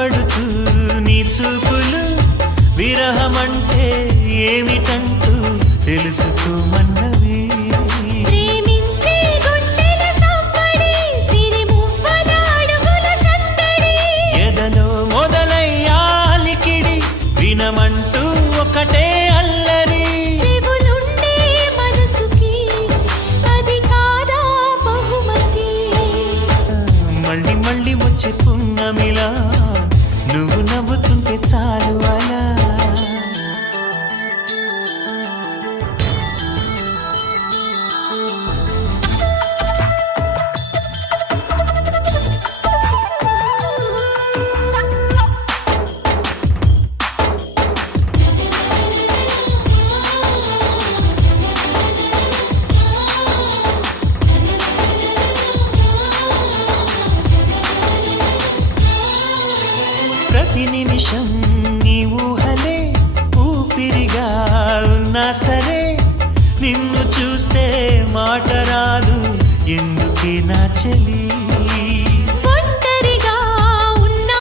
పడుతూ నీ చూపులు విరహమంటే ఏమిటంటూ తెలుసుకోమన్నవి ప్రేమించే గుండెల సంబడి సిరిమువ్వల అడుగుల సందడి ఎదలో మొదలయ్యాలికిడి వినమంటూ ఒకటే అల్లరి చెవులుండే మనసుకి అది కాదా బహుమతి మళ్ళీ మళ్ళీ వచ్చే పున్నమిలా నువ్వు నవ్వుతుంటే చాలు అలా ప్రతి నిమిషం నీ ఊహలే ఊపిరిగా ఉన్నా సరే నిన్ను చూస్తే మాట రాదు ఎందుకే నా చెలి